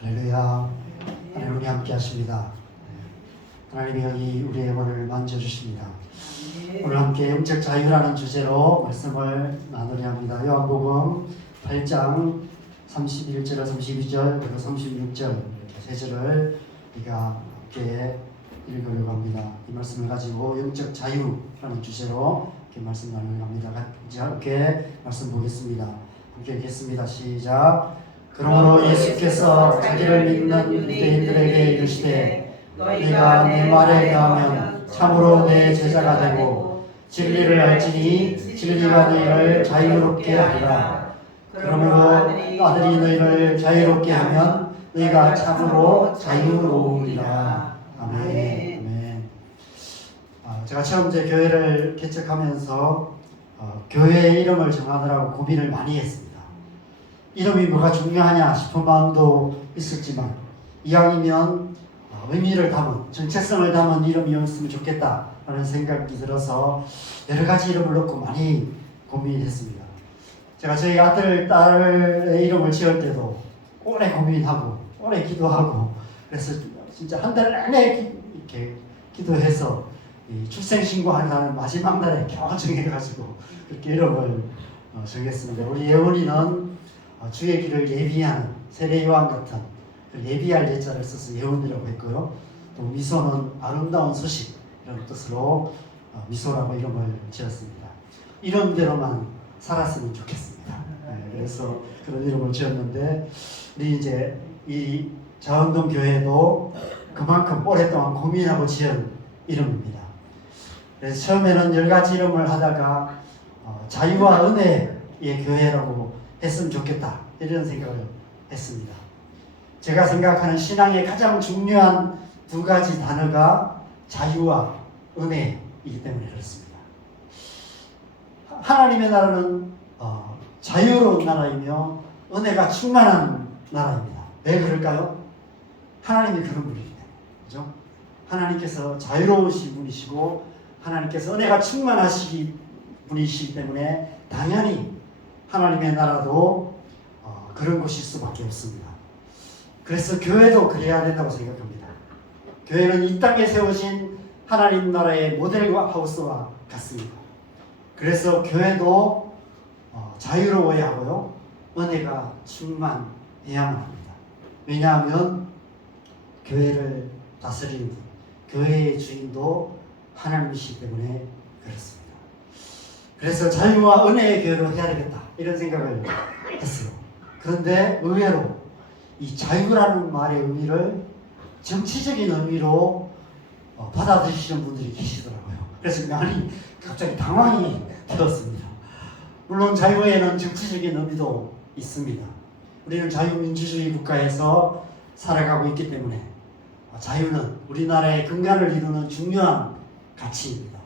할렐루야. 하나님 함께 하십니다. 하나님이 여기 우리의 영혼을 만져주십니다. 오늘 함께 영적 자유라는 주제로 말씀을 나누려 합니다. 요한복음 8장 31절, 32절, 그리고 36절 이렇게 세 절을 우리가 함께 읽으려고 합니다. 이 말씀을 가지고 영적 자유라는 주제로 이렇게 말씀 나누려고 합니다. 이제 함께 말씀 보겠습니다. 함께 읽겠습니다. 시작. 그러므로 예수께서 자기를 믿는 유대인들에게 이르시되 너희가 내 말에 의하면 참으로 내 제자가 되고 진리를 알지니 진리가 너희를 자유롭게 하리라. 그러므로 아들이 너희를 자유롭게 하면 너희가 참으로 자유로우리라. 아멘. 제가 처음 제 교회를 개척하면서 교회의 이름을 정하느라고 고민을 많이 했습니다. 이름이 뭐가 중요하냐 싶은 마음도 있었지만 이왕이면 의미를 담은, 정체성을 담은 이름이었으면 좋겠다라는 생각이 들어서 여러 가지 이름을 넣고 많이 고민했습니다. 제가 저희 아들, 딸의 이름을 지을 때도 오래 고민하고 오래 기도하고 그래서 진짜 한 달 내내 이렇게 기도해서 출생신고하는 날 마지막 날에 겨우 정해가지고 그렇게 이름을 정했습니다. 우리 예원이는 주의 길을 예비하는 세례요한 같은 예비할 예자를 써서 예원이라고 했고요. 또 미소는 아름다운 소식 이런 뜻으로 미소라고 이름을 지었습니다. 이름대로만 살았으면 좋겠습니다. 그래서 그런 이름을 지었는데 우리 이제 이 자원동 교회도 그만큼 오랫동안 고민하고 지은 이름입니다. 그래서 처음에는 여러 가지 이름을 하다가 자유와 은혜의 교회라고 했으면 좋겠다 이런 생각을 했습니다. 제가 생각하는 신앙의 가장 중요한 두 가지 단어가 자유와 은혜이기 때문에 그렇습니다. 하나님의 나라는 자유로운 나라이며 은혜가 충만한 나라입니다. 왜 그럴까요? 하나님이 그런 분이기 때문에, 그죠? 하나님께서 자유로우신 분이시고 하나님께서 은혜가 충만하시기 분이시기 때문에 당연히 하나님의 나라도 그런 곳일 수밖에 없습니다. 그래서 교회도 그래야 된다고 생각합니다. 교회는 이 땅에 세워진 하나님 나라의 모델과 하우스와 같습니다. 그래서 교회도 자유로워야 하고요. 은혜가 충만해야만 합니다. 왜냐하면 교회를 다스리는 분, 교회의 주인도 하나님이시기 때문에 그렇습니다. 그래서 자유와 은혜의 교회로 해야 되겠다 이런 생각을 했어요. 그런데 의외로 이 자유라는 말의 의미를 정치적인 의미로 받아들이시는 분들이 계시더라고요. 그래서 많이 갑자기 당황이 되었습니다. 물론 자유에는 정치적인 의미도 있습니다. 우리는 자유민주주의 국가에서 살아가고 있기 때문에 자유는 우리나라의 근간을 이루는 중요한 가치입니다.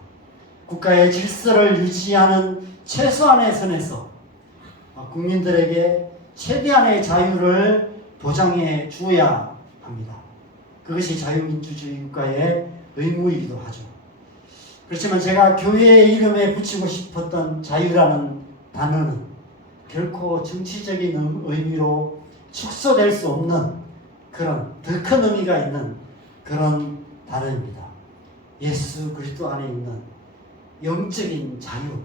국가의 질서를 유지하는 최소한의 선에서 국민들에게 최대한의 자유를 보장해 주어야 합니다. 그것이 자유민주주의 국가의 의무이기도 하죠. 그렇지만 제가 교회의 이름에 붙이고 싶었던 자유라는 단어는 결코 정치적인 의미로 축소될 수 없는 그런 더 큰 의미가 있는 그런 단어입니다. 예수 그리스도 안에 있는 영적인 자유,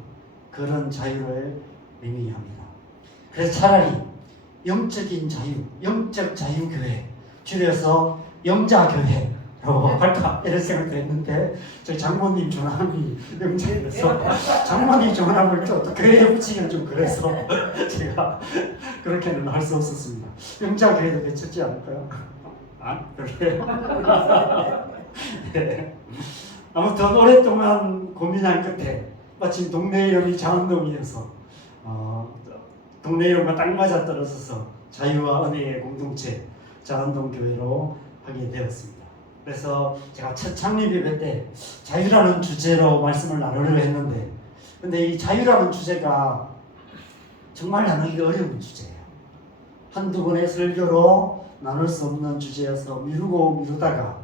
그런 자유를 의미합니다. 그래서 차라리 영적인 자유, 영적 자유교회, 줄여서 영자교회라고 할까 이런 생각도 했는데 저희 장모님 전함이 영자라서 장모님 전함을 또 교회에 붙이기는 좀 그래서 제가 그렇게는 할 수 없었습니다. 영자교회도 괜찮지 않을까요? 그래. 네. 아무튼 오랫동안 고민한 끝에 마침 동네 이름이 자원동이어서 동네 이름과 딱 맞아떨어져서 자유와 은혜의 공동체 자원동교회로 하게 되었습니다. 그래서 제가 첫 창립 예배 때 자유라는 주제로 말씀을 나누려고 했는데 근데 이 자유라는 주제가 정말 나누기가 어려운 주제예요. 한두 번의 설교로 나눌 수 없는 주제여서 미루다가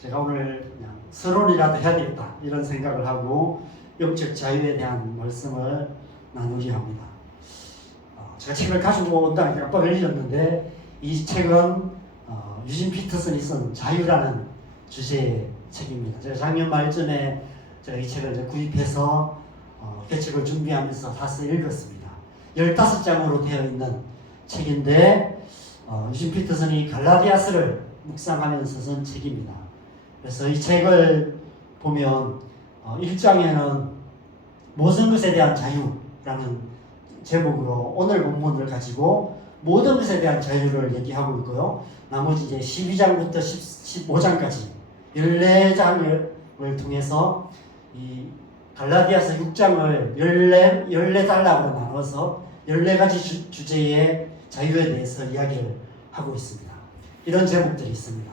제가 오늘 그냥 서론이라도 해야 되겠다 이런 생각을 하고 영적 자유에 대한 말씀을 나누려 합니다. 제가 책을 가지고 온다는 게 깜빡 걸리셨는데 이 책은 유진 피터슨이 쓴 자유라는 주제의 책입니다. 제가 작년 말쯤에 제가 이 책을 이제 구입해서 개책을 준비하면서 사서 읽었습니다. 15장으로 되어 있는 책인데 유진 피터슨이 갈라디아서를 묵상하면서 쓴 책입니다. 그래서 이 책을 보면 1장에는 모든 것에 대한 자유라는 제목으로 오늘 본문을 가지고 모든 것에 대한 자유를 얘기하고 있고요. 나머지 이제 12장부터 15장까지 14장을 통해서 이 갈라디아서 6장을 14달락으로 나눠서 14가지 주제의 자유에 대해서 이야기를 하고 있습니다. 이런 제목들이 있습니다.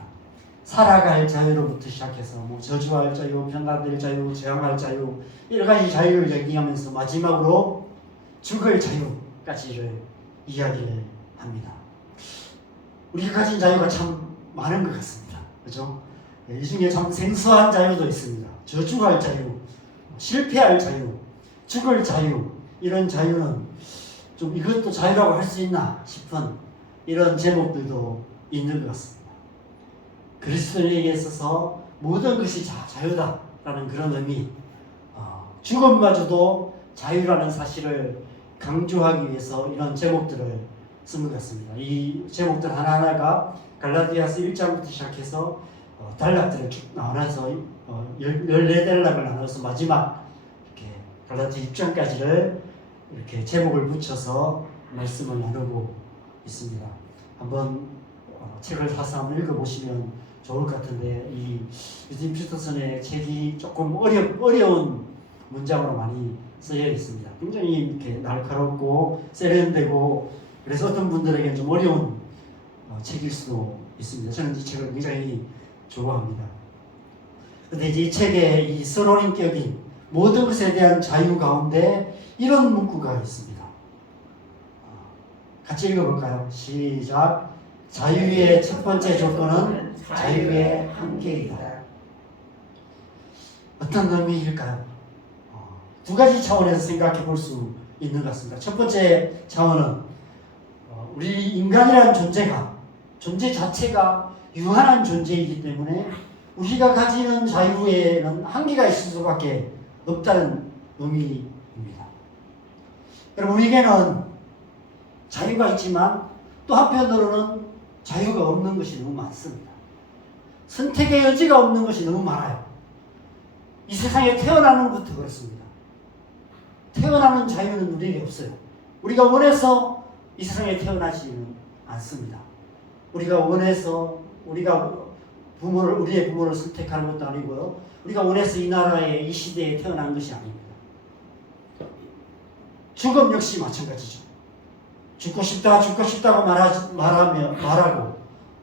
살아갈 자유로부터 시작해서 저주할 자유, 평안될 자유, 재앙할 자유, 여러 가지 자유를 얘기하면서 마지막으로 죽을 자유까지를 이야기를 합니다. 우리가 가진 자유가 참 많은 것 같습니다. 그죠? 이 중에 참 생소한 자유도 있습니다. 저주할 자유, 실패할 자유, 죽을 자유, 이런 자유는 좀 이것도 자유라고 할 수 있나 싶은 이런 제목들도 있는 것 같습니다. 그리스도인에게 있어서 모든 것이 자유다라는 그런 의미, 죽음마저도 자유라는 사실을 강조하기 위해서 이런 제목들을 쓴 것 같습니다. 이 제목들 하나하나가 갈라디아서 1장부터 시작해서 단락들을 쭉 나눠서 14단락을 나눠서 마지막 이렇게 갈라디아 6장까지를 이렇게 제목을 붙여서 말씀을 나누고 있습니다. 한번 책을 사서 한번 읽어보시면 좋을 것 같은데, 이 유진 피터슨의 책이 조금 어려운 문장으로 많이 쓰여 있습니다. 굉장히 이렇게 날카롭고 세련되고, 그래서 어떤 분들에게는 좀 어려운 책일 수도 있습니다. 저는 이 책을 굉장히 좋아합니다. 그런데 이 책의 이 선언인격인 모든 것에 대한 자유 가운데 이런 문구가 있습니다. 같이 읽어볼까요? 시작. 자유의 첫 번째 조건은 자유의 한계이다. 어떤 의미일까요? 두 가지 차원에서 생각해 볼 수 있는 것 같습니다. 첫 번째 차원은 우리 인간이라는 존재 자체가 유한한 존재이기 때문에 우리가 가지는 자유에는 한계가 있을 수밖에 없다는 의미입니다. 여러분, 우리에게는 자유가 있지만 또 한편으로는 자유가 없는 것이 너무 많습니다. 선택의 여지가 없는 것이 너무 많아요. 이 세상에 태어나는 것부터 그렇습니다. 태어나는 자유는 우리에게 없어요. 우리가 원해서 이 세상에 태어나지는 않습니다. 우리가 원해서 우리의 부모를 선택하는 것도 아니고요. 우리가 원해서 이 나라에 이 시대에 태어난 것이 아닙니다. 죽음 역시 마찬가지죠. 죽고 싶다고 말하고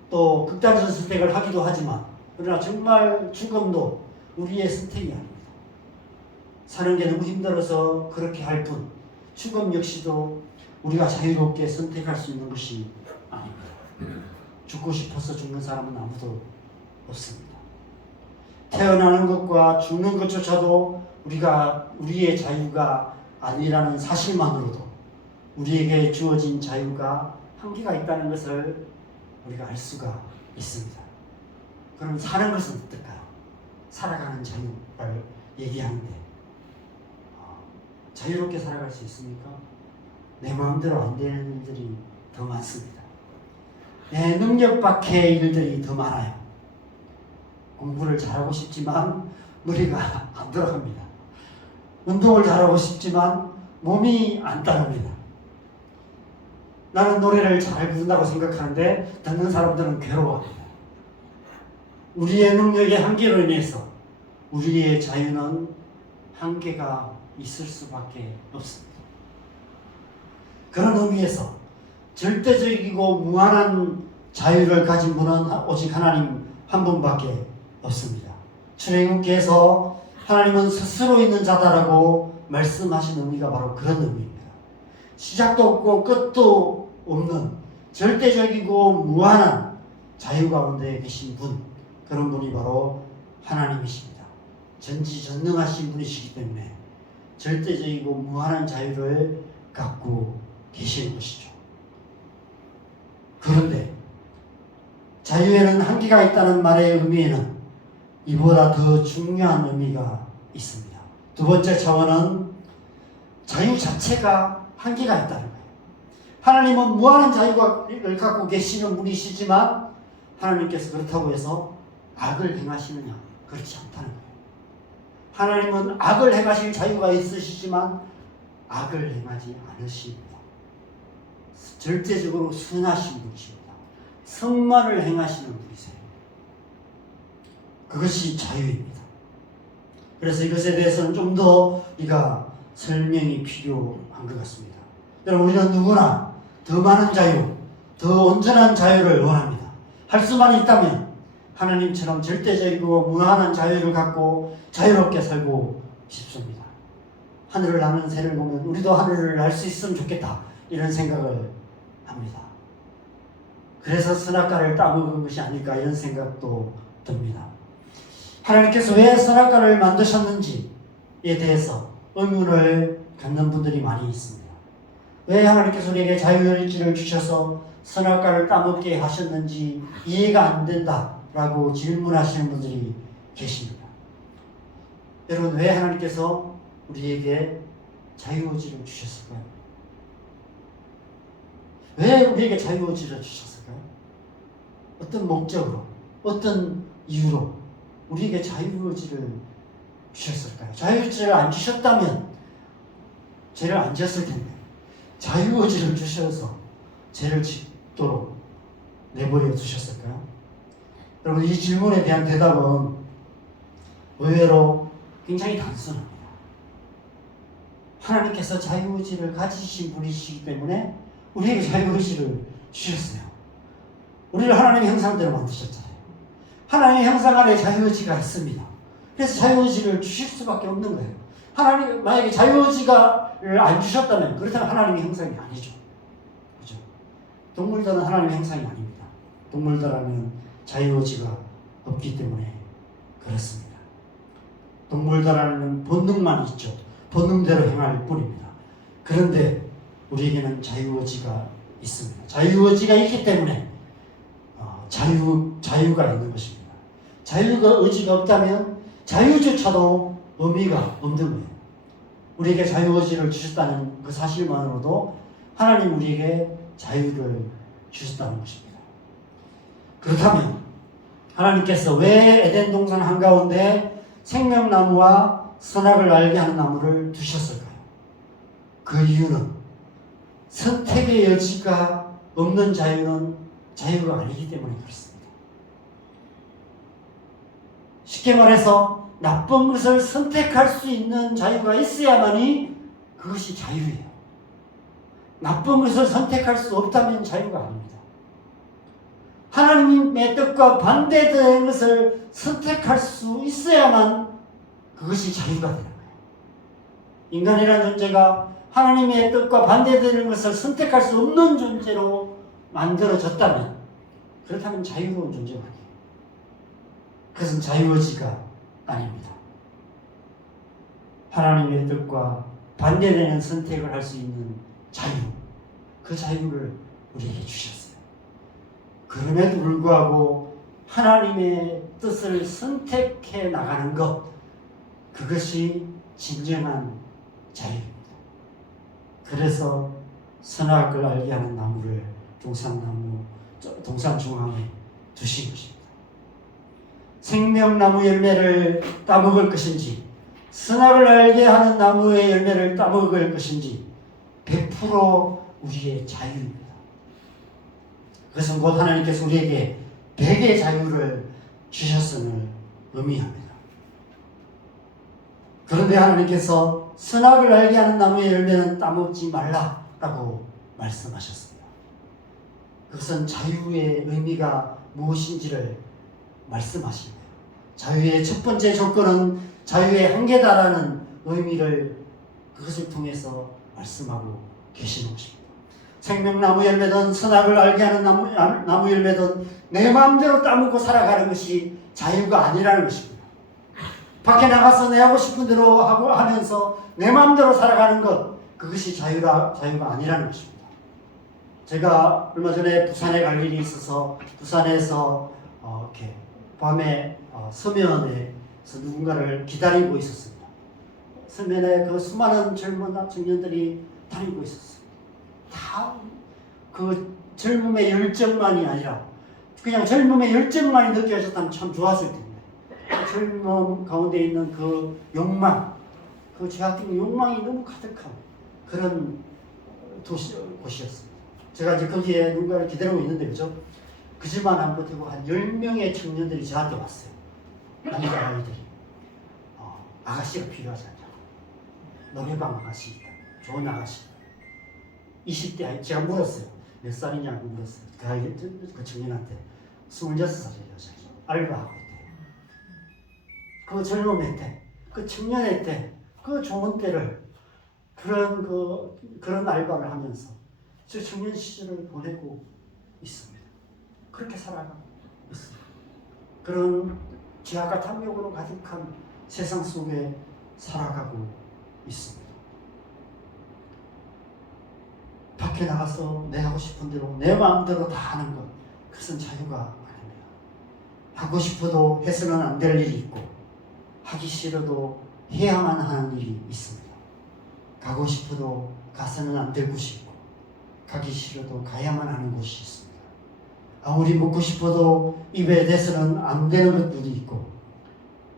또 극단적 선택을 하기도 하지만, 그러나 정말 죽음도 우리의 선택이 아닙니다. 사는 게 너무 힘들어서 그렇게 할 뿐, 죽음 역시도 우리가 자유롭게 선택할 수 있는 것이 아닙니다. 죽고 싶어서 죽는 사람은 아무도 없습니다. 태어나는 것과 죽는 것조차도 우리의 자유가 아니라는 사실만으로도 우리에게 주어진 자유가 한계가 있다는 것을 우리가 알 수가 있습니다. 그럼 사는 것은 어떨까요? 살아가는 자유를 얘기하는데 자유롭게 살아갈 수 있습니까? 내 마음대로 안 되는 일들이 더 많습니다. 내 능력 밖의 일들이 더 많아요. 공부를 잘하고 싶지만 머리가 안 들어갑니다. 운동을 잘하고 싶지만 몸이 안 따릅니다. 나는 노래를 잘 부른다고 생각하는데 듣는 사람들은 괴로워합니다. 우리의 능력의 한계로 인해서 우리의 자유는 한계가 있을 수밖에 없습니다. 그런 의미에서 절대적이고 무한한 자유를 가진 분은 오직 하나님 한 분밖에 없습니다. 출애굽기에서 하나님은 스스로 있는 자다라고 말씀하신 의미가 바로 그런 의미입니다. 시작도 없고 끝도 없는 절대적이고 무한한 자유 가운데 계신 분, 그런 분이 바로 하나님이십니다. 전지전능하신 분이시기 때문에 절대적이고 무한한 자유를 갖고 계시는 것이죠. 그런데 자유에는 한계가 있다는 말의 의미에는 이보다 더 중요한 의미가 있습니다. 두 번째 차원은 자유 자체가 한계가 있다는 거예요. 하나님은 무한한 자유를 갖고 계시는 분이시지만 하나님께서 그렇다고 해서 악을 행하시느냐? 그렇지 않다는 거예요. 하나님은 악을 행하실 자유가 있으시지만 악을 행하지 않으십니다. 절대적으로 선하신 분이십니다. 선만을 행하시는 분이세요. 그것이 자유입니다. 그래서 이것에 대해서는 좀 더 우리가 설명이 필요한 것 같습니다. 여러분, 우리는 누구나 더 많은 자유, 더 온전한 자유를 원합니다. 할 수만 있다면 하나님처럼 절대적이고 무한한 자유를 갖고 자유롭게 살고 싶습니다. 하늘을 나는 새를 보면 우리도 하늘을 날 수 있으면 좋겠다, 이런 생각을 합니다. 그래서 선악과를 따먹은 것이 아닐까, 이런 생각도 듭니다. 하나님께서 왜 선악과를 만드셨는지에 대해서 의문을 갖는 분들이 많이 있습니다. 왜 하나님께서 우리에게 자유의지를 주셔서 선악과를 따먹게 하셨는지 이해가 안 된다라고 질문하시는 분들이 계십니다. 여러분, 왜 하나님께서 우리에게 자유의지를 주셨을까요? 왜 우리에게 자유의지를 주셨을까요? 어떤 목적으로, 어떤 이유로 우리에게 자유의지를 주셨을까요? 자유의지를 안 주셨다면 죄를 안 지었을 텐데, 자유의지를 주셔서 죄를 짓도록 내버려 두셨을까요? 여러분, 이 질문에 대한 대답은 의외로 굉장히 단순합니다. 하나님께서 자유의지를 가지신 분이시기 때문에 우리에게 자유의지를 주셨어요. 우리를 하나님의 형상대로 만드셨잖아요. 하나님의 형상 안에 자유의지가 있습니다. 그래서 자유의지를 주실 수밖에 없는 거예요. 하나님, 만약에 자유의지를 안 주셨다면, 그렇다면 하나님의 형상이 아니죠. 그죠? 동물들은 하나님의 형상이 아닙니다. 동물들은 자유의지가 없기 때문에 그렇습니다. 동물들은 본능만 있죠. 본능대로 행할 뿐입니다. 그런데 우리에게는 자유의지가 있습니다. 자유의지가 있기 때문에 자유가 있는 것입니다. 자유의지가 없다면 자유조차도 의미가 없는 거예요. 우리에게 자유의지를 주셨다는 그 사실만으로도 하나님 우리에게 자유를 주셨다는 것입니다. 그렇다면 하나님께서 왜 에덴 동산 한가운데 생명나무와 선악을 알게 하는 나무를 두셨을까요? 그 이유는 선택의 여지가 없는 자유는 자유가 아니기 때문에 그렇습니다. 쉽게 말해서 나쁜 것을 선택할 수 있는 자유가 있어야만이 그것이 자유예요. 나쁜 것을 선택할 수 없다면 자유가 아닙니다. 하나님의 뜻과 반대되는 것을 선택할 수 있어야만 그것이 자유가 되는 거예요. 인간이라는 존재가 하나님의 뜻과 반대되는 것을 선택할 수 없는 존재로 만들어졌다면, 그렇다면 자유로운 존재가 아니에요. 그것은 자유의지가 아닙니다. 하나님의 뜻과 반대되는 선택을 할 수 있는 자유, 그 자유를 우리에게 주셨어요. 그럼에도 불구하고 하나님의 뜻을 선택해 나가는 것, 그것이 진정한 자유입니다. 그래서 선악을 알게 하는 나무를 동산 중앙에 두신 것입니다. 생명나무 열매를 따먹을 것인지, 선악을 알게 하는 나무의 열매를 따먹을 것인지 100% 우리의 자유입니다. 그것은 곧 하나님께서 우리에게 100의 자유를 주셨음을 의미합니다. 그런데 하나님께서 선악을 알게 하는 나무의 열매는 따먹지 말라라고 말씀하셨습니다. 그것은 자유의 의미가 무엇인지를 말씀하신 거예요. 자유의 첫 번째 조건은 자유의 한계다라는 의미를 그것을 통해서 말씀하고 계시는 것입니다. 생명나무 열매든 선악을 알게 하는 나무 열매든 내 마음대로 따먹고 살아가는 것이 자유가 아니라는 것입니다. 밖에 나가서 내 하고 싶은 대로 하면서 내 마음대로 살아가는 것, 그것이 자유가 아니라는 것입니다. 제가 얼마 전에 부산에 갈 일이 있어서 부산에서 이렇게 밤에 서면에서 누군가를 기다리고 있었습니다. 서면에 그 수많은 젊은 청년들이 다니고 있었어요. 다 그 젊음의 열정만이 아니라 그냥 젊음의 열정만이 느껴졌다면 참 좋았을 텐데 그 젊음 가운데 있는 그 욕망, 그 죄악된 욕망이 너무 가득한 그런 곳이었습니다. 제가 이제 거기에 누군가를 기다리고 있는데 그죠? 그 집만 안 버티고 한 10명의 청년들이 저한테 왔어요. 남자 아이들이. 아가씨가 필요하지 않냐. 노래방 아가씨 있다. 좋은 아가씨. 20대 아이, 제가 물었어요. 몇 살이냐고 물었어요. 그 아이, 그 청년한테 26살이에요. 알바하고 있대요. 그 젊음의 때, 그 청년의 때, 그 좋은 때를 그런 알바를 하면서 저 청년 시절을 보내고 있습니다. 그렇게 살아가고 있습니다. 그런 죄악과 탐욕으로 가득한 세상 속에 살아가고 있습니다. 밖에 나가서 내 하고 싶은 대로 내 마음대로 다 하는 것, 그것은 자유가 아닙니다. 하고 싶어도 해서는 안 될 일이 있고 하기 싫어도 해야만 하는 일이 있습니다. 가고 싶어도 가서는 안 될 곳이 있고 가기 싫어도 가야만 하는 곳이 있습니다. 아무리 먹고 싶어도 입에 대서는 안 되는 것들이 있고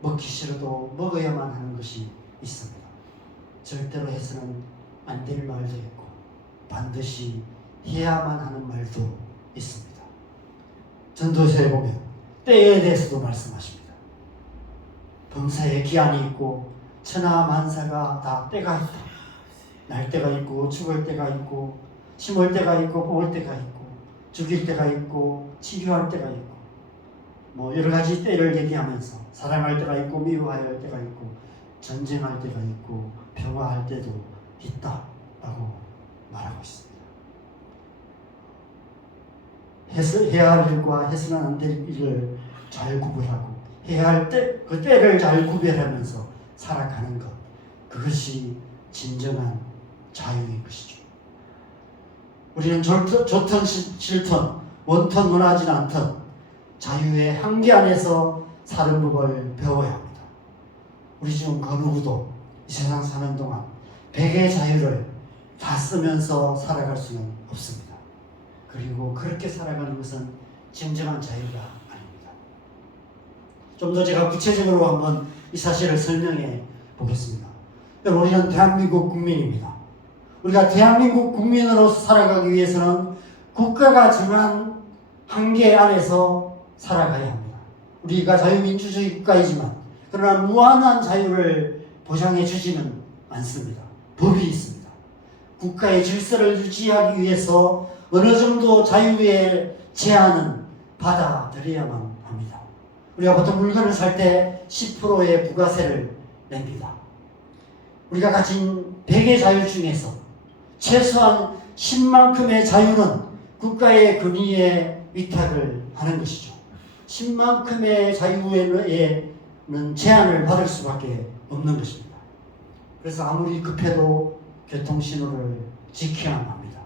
먹기 싫어도 먹어야만 하는 것이 있습니다. 절대로 해서는 안 될 말도 있고 반드시 해야만 하는 말도 있습니다. 전도서에 보면 때에 대해서도 말씀하십니다. 범사에 기한이 있고 천하만사가 다 때가 있다. 날 때가 있고 죽을 때가 있고 심을 때가 있고 뽑을 때가 있고 죽일 때가 있고 치료할 때가 있고 뭐 여러 가지 때를 얘기하면서 사랑할 때가 있고 미워할 때가 있고 전쟁할 때가 있고 평화할 때도 있다라고 말하고 있습니다. 해야 할 일과 해서는 안 될 일을 잘 구별하고 해야 할 때, 그 때를 잘 구별하면서 살아가는 것, 그것이 진정한 자유인 것이죠. 우리는 좋든 싫든 원튼 원하지 않든 자유의 한계 안에서 사는 법을 배워야 합니다. 우리 중 그 누구도 이 세상 사는 동안 백의 자유를 다 쓰면서 살아갈 수는 없습니다. 그리고 그렇게 살아가는 것은 진정한 자유가 아닙니다. 좀 더 제가 구체적으로 한번 이 사실을 설명해 보겠습니다. 우리는 대한민국 국민입니다. 우리가 대한민국 국민으로서 살아가기 위해서는 국가가 정한 한계 안에서 살아가야 합니다. 우리가 자유민주주의 국가이지만 그러나 무한한 자유를 보장해 주지는 않습니다. 법이 있습니다. 국가의 질서를 유지하기 위해서 어느 정도 자유의 제한은 받아들여야만 합니다. 우리가 보통 물건을 살 때 10%의 부가세를 냅니다. 우리가 가진 100의 자유 중에서 최소한 10만큼의 자유는 국가의 권위에 위탁을 하는 것이죠. 10만큼의 자유에는 제한을 받을 수밖에 없는 것입니다. 그래서 아무리 급해도 교통신호를 지켜야만 합니다.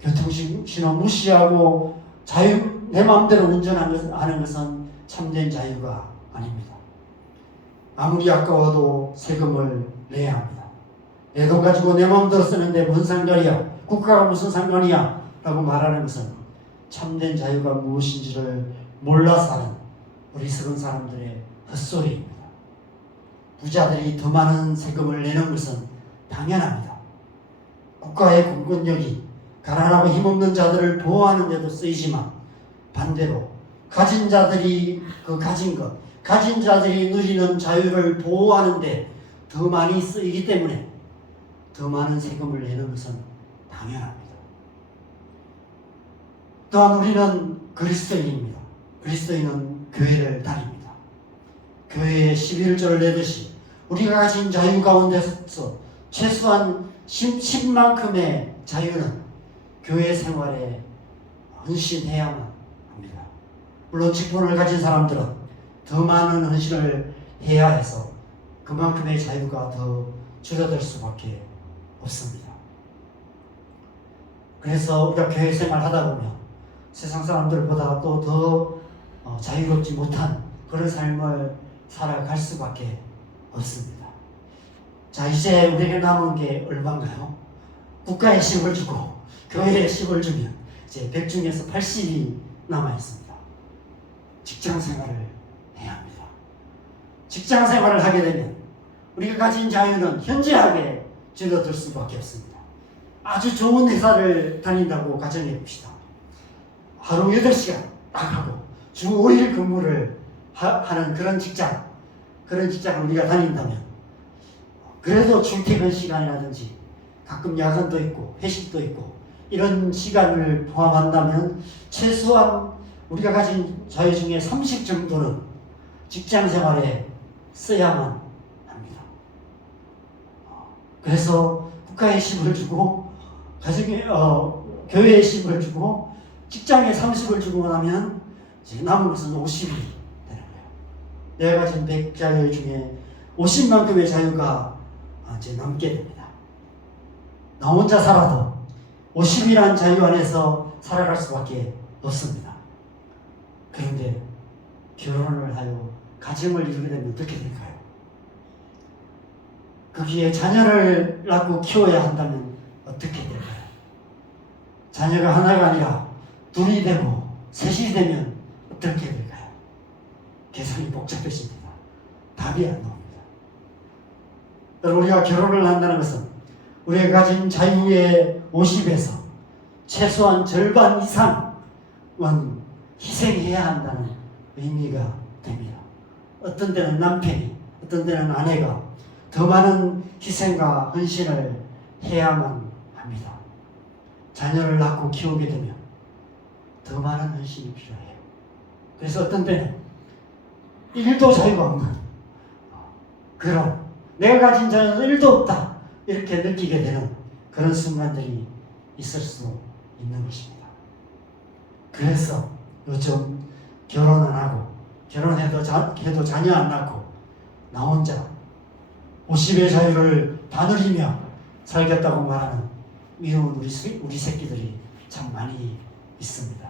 교통신호 무시하고 내 마음대로 운전하는 것은 참된 자유가 아닙니다. 아무리 아까워도 세금을 내야 합니다. 내 돈 가지고 내 마음대로 쓰는데 뭔 상관이야? 국가가 무슨 상관이야? 라고 말하는 것은 참된 자유가 무엇인지를 몰라 사는 어리석은 사람들의 헛소리입니다. 부자들이 더 많은 세금을 내는 것은 당연합니다. 국가의 공권력이 가난하고 힘없는 자들을 보호하는 데도 쓰이지만 반대로 가진 자들이 가진 자들이 누리는 자유를 보호하는 데 더 많이 쓰이기 때문에 더 많은 세금을 내는 것은 당연합니다. 또한 우리는 그리스도인입니다. 그리스도인은 교회를 다닙니다. 교회에 11조를 내듯이 우리가 가진 자유 가운데서 최소한 10만큼의 자유는 교회 생활에 헌신해야만 합니다. 물론 직분을 가진 사람들은 더 많은 헌신을 해야 해서 그만큼의 자유가 더 줄어들 수밖에 없습니다. 그래서 우리가 교회 생활 하다 보면 세상 사람들보다 또 더 자유롭지 못한 그런 삶을 살아갈 수밖에 없습니다. 자, 이제 우리에게 남은 게 얼마인가요? 국가에 10을 주고 교회에 10을 주면 이제 100 중에서 80이 남아 있습니다. 직장 생활을 해야 합니다. 직장 생활을 하게 되면 우리가 가진 자유는 현저하게 줄어들 수밖에 없습니다. 아주 좋은 회사를 다닌다고 가정해 봅시다. 하루 8시간 딱 하고 주 5일 근무를 하는 그런 직장을 우리가 다닌다면 그래도 출퇴근 시간이라든지 가끔 야간도 있고 회식도 있고 이런 시간을 포함한다면 최소한 우리가 가진 자유 중에 30 정도는 직장 생활에 써야만 합니다. 그래서 국가에 10을 주고 교회에 10을 주고 직장에 30을 주고 나면 이제 남은 것은 50이 되는 거예요. 내가 가진 100 자유 중에 50만큼의 자유가 이제 남게 됩니다. 나 혼자 살아도 50이라는 자유 안에서 살아갈 수밖에 없습니다. 그런데 결혼을 하여 가정을 이루게 되면 어떻게 될까요? 거기에 자녀를 낳고 키워야 한다면 어떻게 될까요? 자녀가 하나가 아니라 둘이 되고 셋이 되면 어떻게 될까요? 계산이 복잡해집니다. 답이 안 나옵니다. 우리가 결혼을 한다는 것은 우리가 가진 자유의 50에서 최소한 절반 이상은 희생해야 한다는 의미가 됩니다. 어떤 때는 남편이, 어떤 때는 아내가 더 많은 희생과 헌신을 해야만 합니다. 자녀를 낳고 키우게 되면 더 많은 헌신이 필요해요. 그래서 어떤 때는 1도 자유가 없는 그런 내가 가진 자유는 1도 없다 이렇게 느끼게 되는 그런 순간들이 있을 수 있는 것입니다. 그래서 요즘 결혼 안 하고 결혼해도 자녀 안 낳고 나 혼자 50의 자유를 다 누리며 살겠다고 말하는 미운 우리 새끼들이 참 많이 있습니다.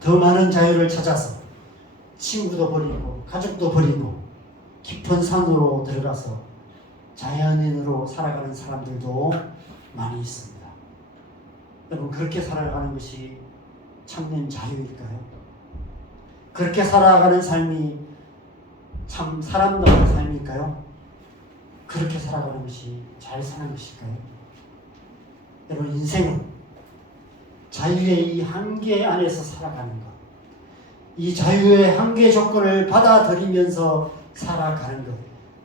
더 많은 자유를 찾아서 친구도 버리고 가족도 버리고 깊은 산으로 들어가서 자연인으로 살아가는 사람들도 많이 있습니다. 여러분, 그렇게 살아가는 것이 참된 자유일까요? 그렇게 살아가는 삶이 참 사람다운 삶일까요? 그렇게 살아가는 것이 잘 사는 것일까요? 여러분, 인생은 자유의 이 한계 안에서 살아가는 것, 이 자유의 한계 조건을 받아들이면서 살아가는 것,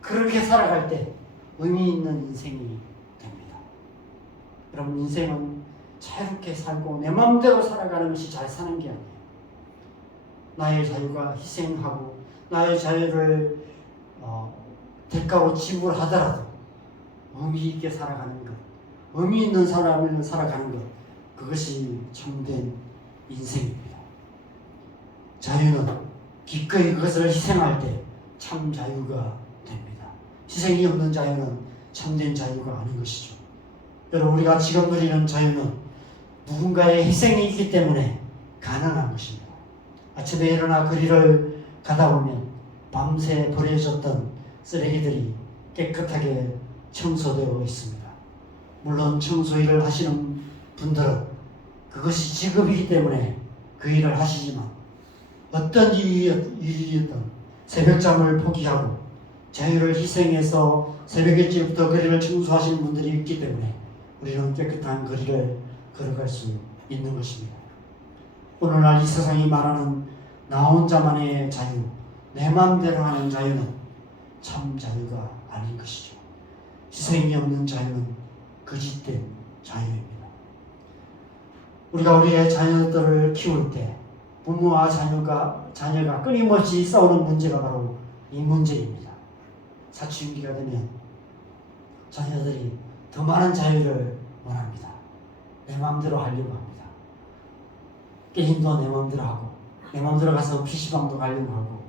그렇게 살아갈 때 의미 있는 인생이 됩니다. 여러분, 인생은 자유롭게 살고 내 마음대로 살아가는 것이 잘 사는 게 아니에요. 나의 자유가 희생하고 나의 자유를 대가로 지불하더라도 의미 있게 살아가는 것, 의미 있는 사람을 살아가는 것, 그것이 참된 인생입니다. 자유는 기꺼이 그것을 희생할 때 참 자유가 됩니다. 희생이 없는 자유는 참된 자유가 아닌 것이죠. 여러분, 우리가 지금 누리는 자유는 누군가의 희생이 있기 때문에 가능한 것입니다. 아침에 일어나 거리를 가다 보면 밤새 버려졌던 쓰레기들이 깨끗하게 청소되어 있습니다. 물론 청소 일을 하시는 분들은 그것이 직업이기 때문에 그 일을 하시지만 어떤 일이든 새벽잠을 포기하고 자유를 희생해서 새벽 일찍부터 거리를 청소하시는 분들이 있기 때문에 우리는 깨끗한 거리를 걸어갈 수 있는 것입니다. 오늘날 이 세상이 말하는 나 혼자만의 자유, 내 마음대로 하는 자유는 참 자유가 아닌 것이죠. 희생이 없는 자유는 거짓된 자유입니다. 우리가 우리의 자녀들을 키울 때 부모와 자녀가 끊임없이 싸우는 문제가 바로 이 문제입니다. 사춘기가 되면 자녀들이 더 많은 자유를 원합니다. 내 마음대로 하려고 합니다. 게임도 내 마음대로 하고 내 마음대로 가서 PC방도 가려고 하고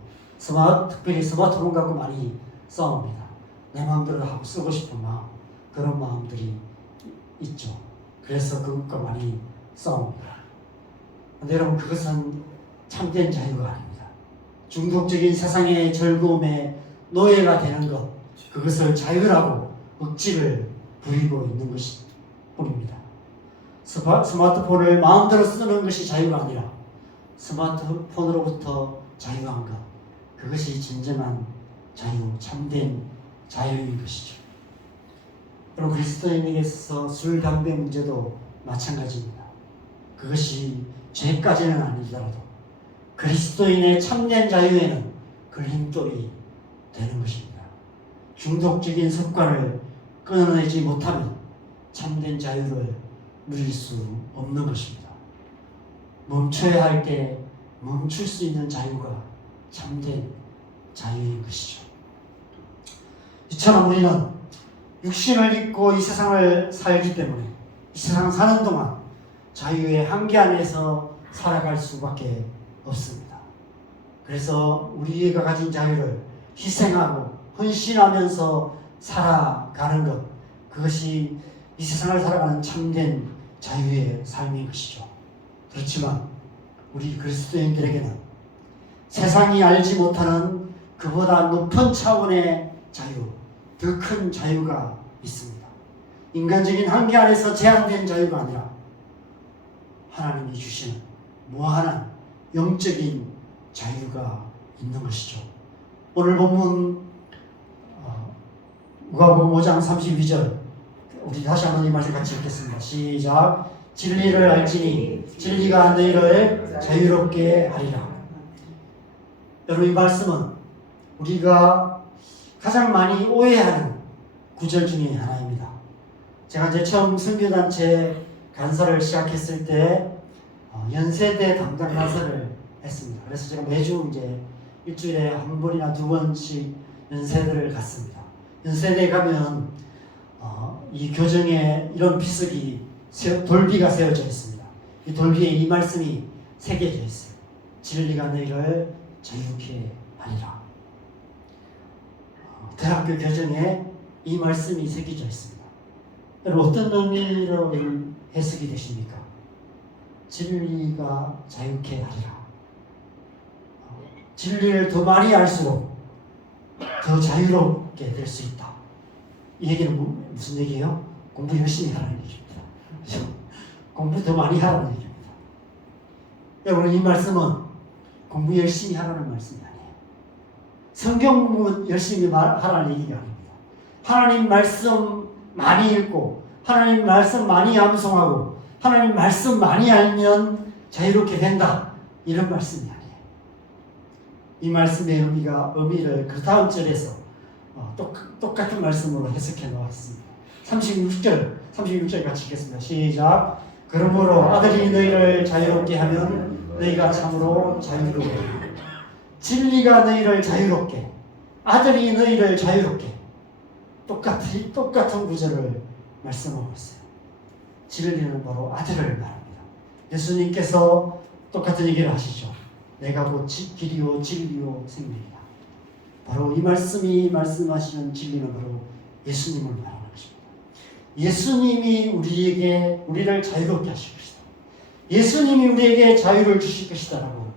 특별히 스마트폰 갖고 많이 싸웁니다. 내 마음대로 하고 쓰고 싶은 마음, 그런 마음들이 있죠. 그래서 그것과 많이 싸웁니다. 근데 여러분, 그것은 참된 자유가 아닙니다. 중독적인 세상의 즐거움에 노예가 되는 것, 그것을 자유라고 억지를 부리고 있는 것이 뿐입니다. 스마트폰을 마음대로 쓰는 것이 자유가 아니라 스마트폰으로부터 자유한 것, 그것이 진정한 자유, 참된 자유인 것이죠. 그리고 그리스도인에게 있어서 술, 담배 문제도 마찬가지입니다. 그것이 죄까지는 아니더라도 그리스도인의 참된 자유에는 걸림돌이 되는 것입니다. 중독적인 습관을 끊어내지 못하면 참된 자유를 누릴 수 없는 것입니다. 멈춰야 할 때 멈출 수 있는 자유가 참된 자유인 것이죠. 이처럼 우리는 육신을 입고 이 세상을 살기 때문에 이 세상 사는 동안 자유의 한계 안에서 살아갈 수밖에 없습니다. 그래서 우리가 가진 자유를 희생하고 헌신하면서 살아가는 것, 그것이 이 세상을 살아가는 참된 자유의 삶인 것이죠. 그렇지만 우리 그리스도인들에게는 세상이 알지 못하는 그보다 높은 차원의 자유, 더 큰 자유가 있습니다. 인간적인 한계 안에서 제한된 자유가 아니라 하나님이 주시는 무한한 영적인 자유가 있는 것이죠. 오늘 본문 누가복음 5장 32절, 우리 다시 한번 이 말씀 같이 읽겠습니다. 시작. 진리를 알지니 진리가 너희를 자유롭게 하리라. 여러분, 이 말씀은 우리가 가장 많이 오해하는 구절 중에 하나입니다. 제가 이제 처음 선교단체 간사를 시작했을 때 연세대 담당 간사를 했습니다. 그래서 제가 매주 이제 일주일에 한 번이나 두 번씩 연세대를 갔습니다. 연세대에 가면 이 교정에 이런 비석이 돌비가 세워져 있습니다. 이 돌비에 이 말씀이 새겨져 있어요. 진리가 너희를 자유케 하리라. 대학교 교정에 이 말씀이 새겨져 있습니다. 여러분, 어떤 의미로 해석이 되십니까? 진리가 자유케 하리라. 진리를 더 많이 알수록 더 자유롭게 될 수 있다. 이 얘기는 무슨 얘기예요? 공부 열심히 하라는 얘기입니다. 공부 더 많이 하라는 얘기입니다. 여러분, 이 말씀은 공부 열심히 하라는 말씀이 아니에요. 성경 공부 열심히 하라는 얘기가 아닙니다. 하나님 말씀 많이 읽고 하나님 말씀 많이 암송하고 하나님 말씀 많이 알면 자유롭게 된다, 이런 말씀이 아니에요. 이 말씀의 의미를 그 다음 절에서 똑같은 말씀으로 해석해 놓았습니다. 36절 같이 읽겠습니다. 시작. 그러므로 아들이 너희를 자유롭게 하면 너희가 참으로 자유로워. 진리가 너희를 자유롭게, 아들이 너희를 자유롭게, 똑같은 구절을 말씀하고 있어요. 진리는 바로 아들을 말합니다. 예수님께서 똑같은 얘기를 하시죠. 내가 곧 길이요 진리요 생명이다. 바로 이 말씀이 말씀하시는 진리는 바로 예수님을 말하는 것입니다. 예수님이 우리를 자유롭게 하실 것이다. 예수님이 우리에게 자유를 주실 것이다 라고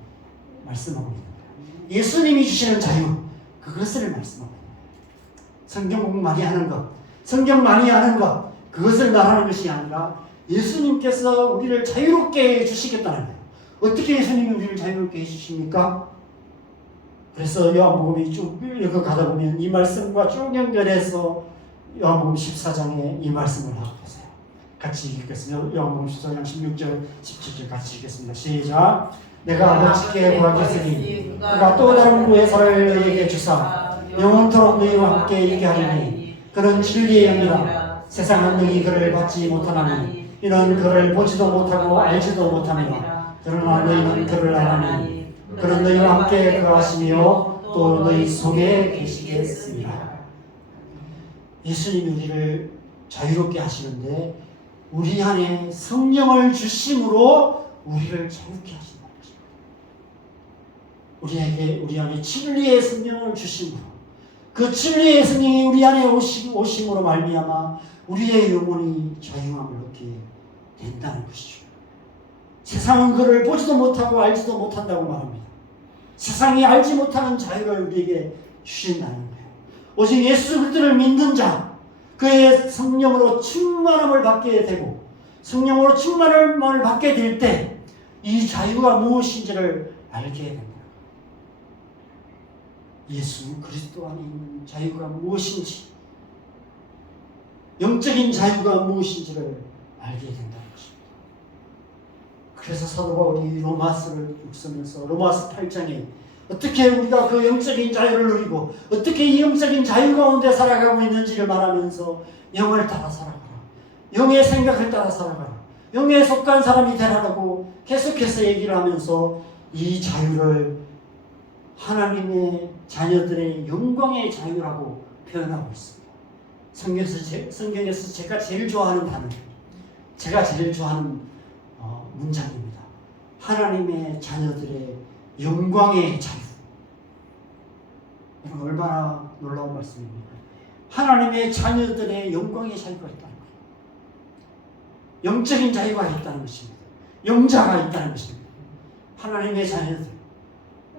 말씀하고 있는 거예요. 예수님이 주시는 자유, 그것을 말씀하고 있는 거예요. 성경 공부 많이 하는 것, 성경 많이 아는 것, 그것을 말하는 것이 아니라 예수님께서 우리를 자유롭게 해주시겠다는 거예요. 어떻게 예수님이 우리를 자유롭게 해주십니까? 그래서 요한복음이 쭉 읽어가다 보면 이 말씀과 쭉 연결해서 요한복음 14장에 이 말씀을 하고 계세요. 같이 읽겠습니다. 요한복음 14장 16절 17절 같이 읽겠습니다. 시작. 내가 아버지께 구하겠으니 그가 또 다른 구해사를 너희에게 주사 영원토록 너희와 함께 있게 하리니 그는 진리의 영이라. 세상은 너희 그를 받지 못하나니 이는 그를 보지도 못하고 알지도 못하느라. 그러나 너희는 그를 아나니 그는 너희와 함께 거하시며 또 너희 속에 계시겠습니다. 예수님이 우리를 자유롭게 하시는데 우리 안에 성령을 주심으로 우리를 자유케 하신다는 것입니다. 우리 안에 진리의 성령을 주심으로, 그 진리의 성령이 우리 안에 오심으로 말미암아 우리의 영혼이 자유함을 얻게 된다는 것이죠. 세상은 그를 보지도 못하고 알지도 못한다고 말합니다. 세상이 알지 못하는 자유를 우리에게 주신다는 거예요. 오직 예수 그리스도를 믿는 자, 그의 성령으로 충만함을 받게 되고 성령으로 충만함을 받게 될 때 이 자유가 무엇인지를 알게 됩니다. 예수 그리스도 안에 있는 자유가 무엇인지, 영적인 자유가 무엇인지를 알게 된다는 것입니다. 그래서 사도 바울이 로마서를 읽으면서 로마서 8장에 어떻게 우리가 그 영적인 자유를 누리고 어떻게 이 영적인 자유 가운데 살아가고 있는지를 말하면서 영을 따라 살아가라, 영의 생각을 따라 살아가라, 영에 속한 사람이 되라고 계속해서 얘기를 하면서 이 자유를 하나님의 자녀들의 영광의 자유라고 표현하고 있습니다. 성경에서 제가 제일 좋아하는 단어, 제가 제일 좋아하는 문장입니다. 하나님의 자녀들의 영광의 자유. 이건 얼마나 놀라운 말씀입니까? 하나님의 자녀들의 영광의 자유가 있다는 거예요. 영적인 자유가 있다는 것입니다. 영자가 있다는 것입니다. 하나님의 자녀들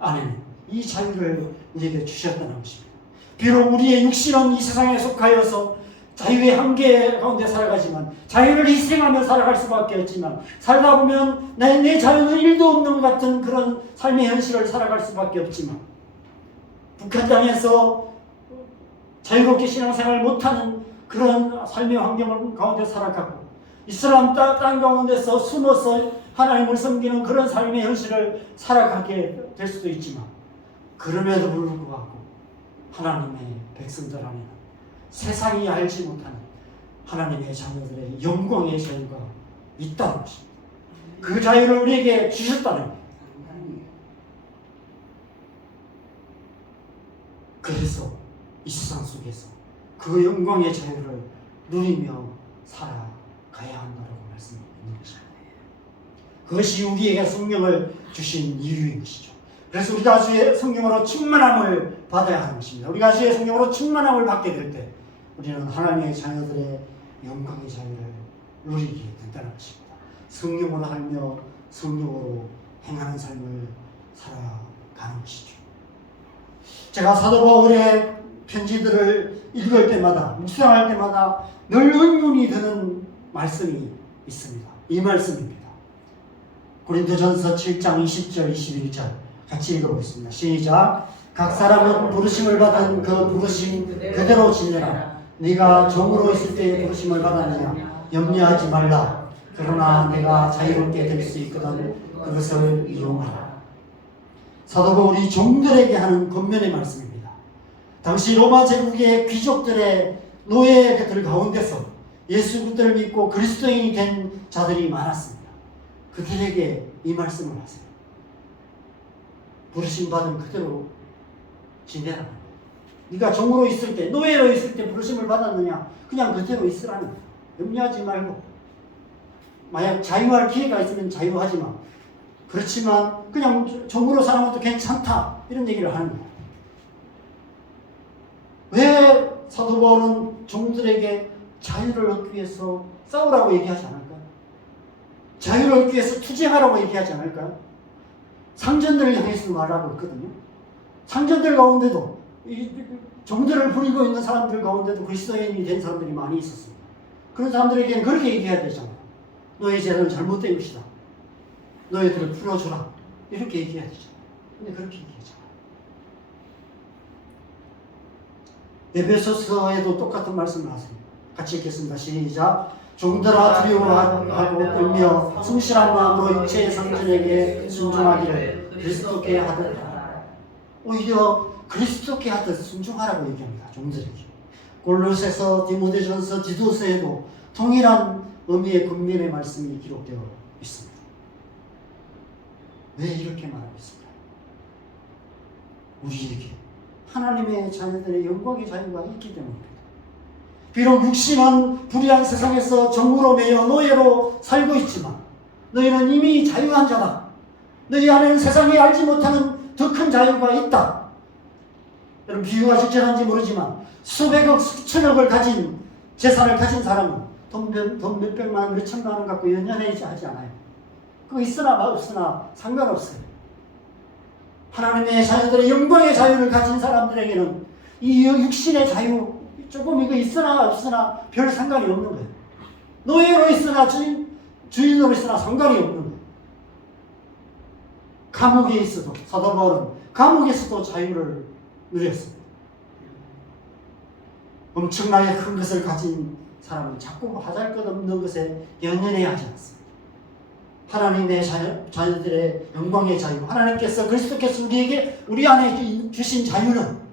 안에는 이 자유를 우리에게 주셨다는 것입니다. 비록 우리의 육신은 이 세상에 속하여서 자유의 한계 가운데 살아가지만, 자유를 희생하며 살아갈 수밖에 없지만, 살다 보면 내 자유는 1도 없는 것 같은 그런 삶의 현실을 살아갈 수밖에 없지만, 북한 땅에서 자유롭게 신앙생활을 못하는 그런 삶의 환경 가운데 살아가고, 이슬람 땅 가운데서 숨어서 하나님을 섬기는 그런 삶의 현실을 살아가게 될 수도 있지만, 그럼에도 불구하고 하나님의 백성들 안에는 세상이 알지 못하는 하나님의 자녀들의 영광의 자유가 있다는 것입니다. 그 자유를 우리에게 주셨다는 거예요. 그래서 이 세상 속에서 그 영광의 자유를 누리며 살아가야 한다고 말씀드리는 것입니다. 그것이 우리에게 성령을 주신 이유인 것이죠. 그래서 우리가 주의 성령으로 충만함을 받아야 하는 것입니다. 우리가 주의 성령으로 충만함을 받게 될 때 우리는 하나님의 자녀들의 영광의 자유를 누리게 된다는 것입니다. 성령으로 하며 성령으로 행하는 삶을 살아가는 것이죠. 제가 사도 바울의 편지들을 읽을 때마다, 묵상할 때마다 늘 의문이 드는 말씀이 있습니다. 이 말씀입니다. 고린도전서 7장 20절 21절 같이 읽어보겠습니다. 시작. 각 사람은 부르심을 받은 그 부르심 그대로 지내라. 네가 종으로 있을 때의 부르심을 받았느냐 염려하지 말라. 그러나 내가 자유롭게 될 수 있거든 그것을 이용하라. 사도 바울이 종들에게 하는 권면의 말씀입니다. 당시 로마 제국의 귀족들의 노예들 가운데서 예수 그리스도를 믿고 그리스도인이 된 자들이 많았습니다. 그들에게 이 말씀을 하세요. 부르심 받은 그대로 지내라. 네가 종으로 있을 때, 노예로 있을 때 부르심을 받았느냐? 그냥 그대로 있으라는 거예요. 염려하지 말고. 만약 자유할 기회가 있으면 자유하지 마. 그렇지만 그냥 종으로 사는 것도 괜찮다. 이런 얘기를 하는 거예요. 왜 사도 바울은 종들에게 자유를 얻기 위해서 싸우라고 얘기하지 않을까요? 자유를 얻기 위해서 투쟁하라고 얘기하지 않을까요? 상전들을 향해서 말하고 있거든요. 상전들 가운데도 종들을 부리고 있는 사람들 가운데도 그리스도인이 된 사람들이 많이 있었습니다. 그런 사람들에게는 그렇게 얘기해야 되잖아요. 너의 죄는 잘못된 것이다. 너희들을 풀어주라. 이렇게 얘기해야 되잖아요. 근데 그렇게 얘기하잖아요. 에베소서에도 똑같은 말씀을 하세요. 같이 읽겠습니다. 시작. 종들아 두려워하고 떨며 성실한 마음으로 육체의 상전에게 순종하기를 그리스도께 하듯 하라. 오히려 그리스도께 하듯 순종하라고 얘기합니다. 종들에게. 골로새서, 디모데전서, 디도서에도 동일한 의미의 권면의 말씀이 기록되어 있습니다. 왜 이렇게 말하고 있을까요? 우리에게 하나님의 자녀들의 영광의 자유가 있기 때문입니다. 비록 육신은 불의한 세상에서 정으로 매여 노예로 살고 있지만 너희는 이미 자유한 자다. 너희 안에는 세상이 알지 못하는 더 큰 자유가 있다. 여러분 비유가 적절한지 모르지만 수백억 수천억을 가진 재산을 가진 사람은 돈 몇백만 원, 몇천만 원 갖고 연연하지 않아요. 그거 있으나 없으나 상관없어요. 하나님의 자녀들의 영광의 자유를 가진 사람들에게는 이 육신의 자유 조금 이거 있으나 없으나 별 상관이 없는 거예요. 노예로 있으나 주인으로 있으나 상관이 없는 거예요. 감옥에 있어도 사도 바울은 감옥에서도 자유를 누렸습니다. 엄청나게 큰 것을 가진 사람은 자꾸 하잘것없는 것에 연연해야 하지 않습니다. 하나님의 자녀들의 영광의 자유, 하나님께서 그리스도께서 우리 안에 주신 자유는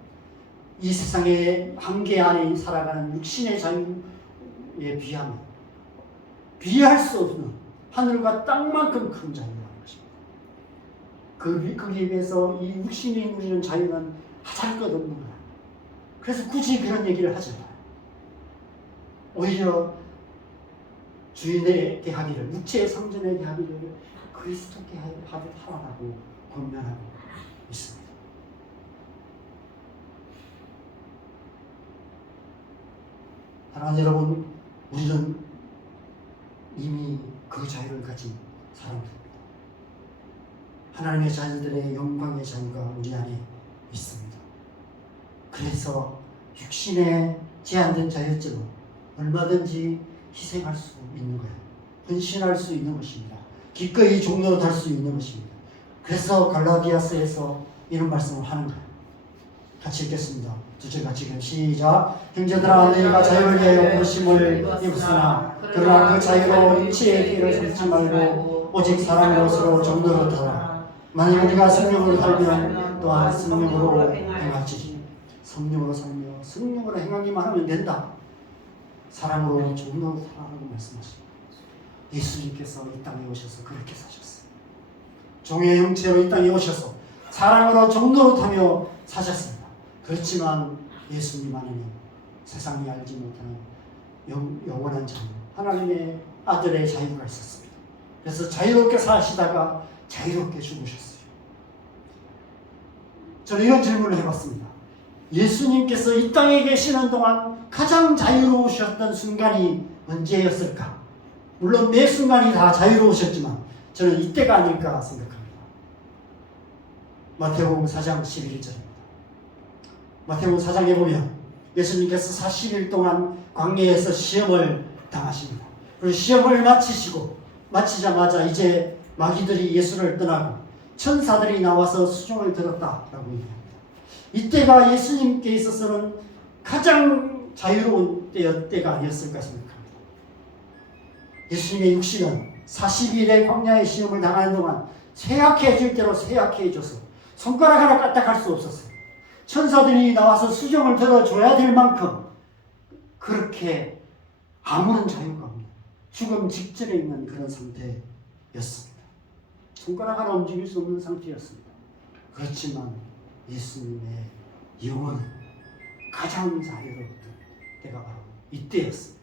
이 세상의 한계 안에 살아가는 육신의 자유에 비하면 비할 수 없는 하늘과 땅만큼 큰 자유라는 것입니다. 거기에 비해서 이 육신이 누리는 자유는 하잘것없는 거야. 그래서 굳이 그런 얘기를 하지 마요. 오히려 주인에게 하기를, 육체의 상전에게 하기를 그리스도께 하라고 권면하고 있습니다. 사랑하는 여러분, 우리는 이미 그 자유를 가진 사람들입니다. 하나님의 자녀들의 영광의 자유가 우리 안에 있습니다. 그래서 육신의 제한된 자유증은 얼마든지 희생할 수 있는 거예요. 헌신할 수 있는 것입니다. 기꺼이 종로로 달 수 있는 것입니다. 그래서 갈라디아서에서 이런 말씀을 하는 거예요. 같이 읽겠습니다. 두 절 같이 읽겠습니다. 시작. 형제들아, 너희가 자유를 위하여 부르심을 입으나 그러나 그 자유로 육체의 길을 삼지 말고 오직 사랑으로 서로 정도로 따라. 만일 우리가 성령으로 살면 또한 성령으로 행할지니. 성령으로 살며 성령으로 행하기만 하면 된다. 사랑으로 정도로 살아라고 말씀하십니다. 예수님께서 이 땅에 오셔서 그렇게 사셨어요. 종의 형체로 이 땅에 오셔서 사랑으로 정도로 타며 사셨습니다. 그렇지만 예수님 안에는 세상이 알지 못하는 영원한 자유, 하나님의 아들의 자유가 있었습니다. 그래서 자유롭게 사시다가 자유롭게 죽으셨어요. 저는 이런 질문을 해봤습니다. 예수님께서 이 땅에 계시는 동안 가장 자유로우셨던 순간이 언제였을까? 물론 매 순간이 다 자유로우셨지만 저는 이때가 아닐까 생각합니다. 마태복음 4장 11절입니다. 마태복음 4장에 보면 예수님께서 40일 동안 광야에서 시험을 당하십니다. 그리고 시험을 마치자마자 이제 마귀들이 예수를 떠나고 천사들이 나와서 수종을 들었다라고 얘기합니다. 이때가 예수님께 있어서는 가장 자유로운 때가 아니었을까 생각합니다. 예수님의 육신은 40일의 광야의 시험을 당하는 동안 쇠약해질 대로 쇠약해져서 손가락 하나 까딱할 수 없었어요. 천사들이 나와서 수종을 들어줘야 될 만큼 그렇게 아무런 자유가 없는 죽음 직전에 있는 그런 상태였습니다. 손가락 하나 움직일 수 없는 상태였습니다. 그렇지만 예수님의 영혼은 가장 자유로웠던 때가 바로 이때였습니다.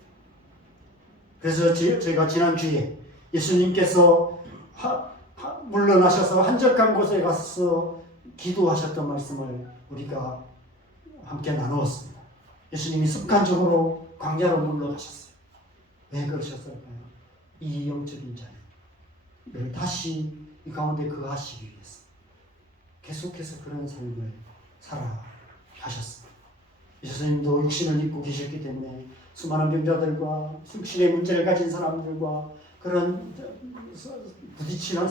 그래서 제가 지난주에 예수님께서 물러나셔서 한적한 곳에 가서 기도하셨던 말씀을 우리가 함께 나누었습니다. 예수님이 습관적으로 광야로 물러가셨어요. 왜 그러셨을까요? 이 영적인 자유를 다시 이 가운데 거하시기 위해서 계속해서 그런 삶을 살아가셨습니다. 예수님도 육신을 입고 계셨기 때문에 수많은 병자들과 육신의 문제를 가진 사람들과 그런 부딪히는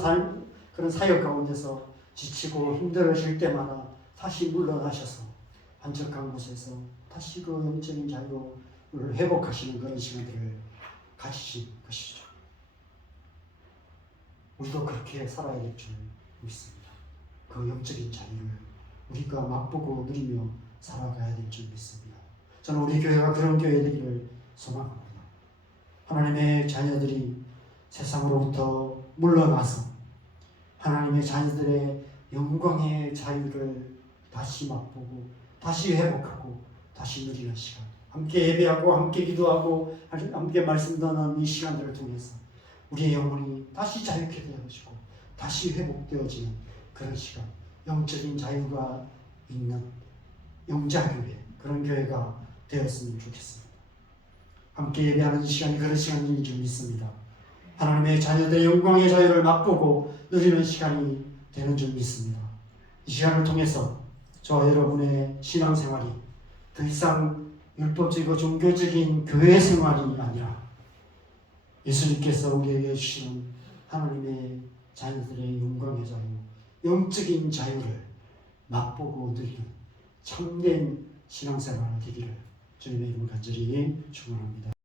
그런 사역 가운데서 지치고 힘들어질 때마다 다시 물러나셔서 한적한 곳에서 다시 그 영적인 자유를 회복하시는 그런 시간들을 가지신 것이죠. 우리도 그렇게 살아야 될 줄 믿습니다. 그 영적인 자유를 우리가 맛보고 누리며 살아가야 될 줄 믿습니다. 저는 우리 교회가 그런 교회 되기를 소망합니다. 하나님의 자녀들이 세상으로부터 물러나서 하나님의 자녀들의 영광의 자유를 다시 맛보고 다시 회복하고 다시 누리는 시간, 함께 예배하고 함께 기도하고 함께 말씀 듣는 이 시간들을 통해서 우리의 영혼이 다시 자유케 되어지고 다시 회복되어지는 그런 시간, 영적인 자유가 있는 영자교회, 그런 교회가 되었으면 좋겠습니다. 함께 예배하는 시간이 그런 시간인 줄 믿습니다. 하나님의 자녀들의 영광의 자유를 맛보고 누리는 시간이 되는 줄 믿습니다. 이 시간을 통해서 저와 여러분의 신앙생활이 더 이상 율법적이고 종교적인 교회 생활이 아니라 예수님께서 우리에게 주시는 하나님의 자녀들의 영광의 자유, 영적인 자유를 맛보고 누리는 참된 신앙생활 되기를 주님의 이름으로 간절히 축원합니다.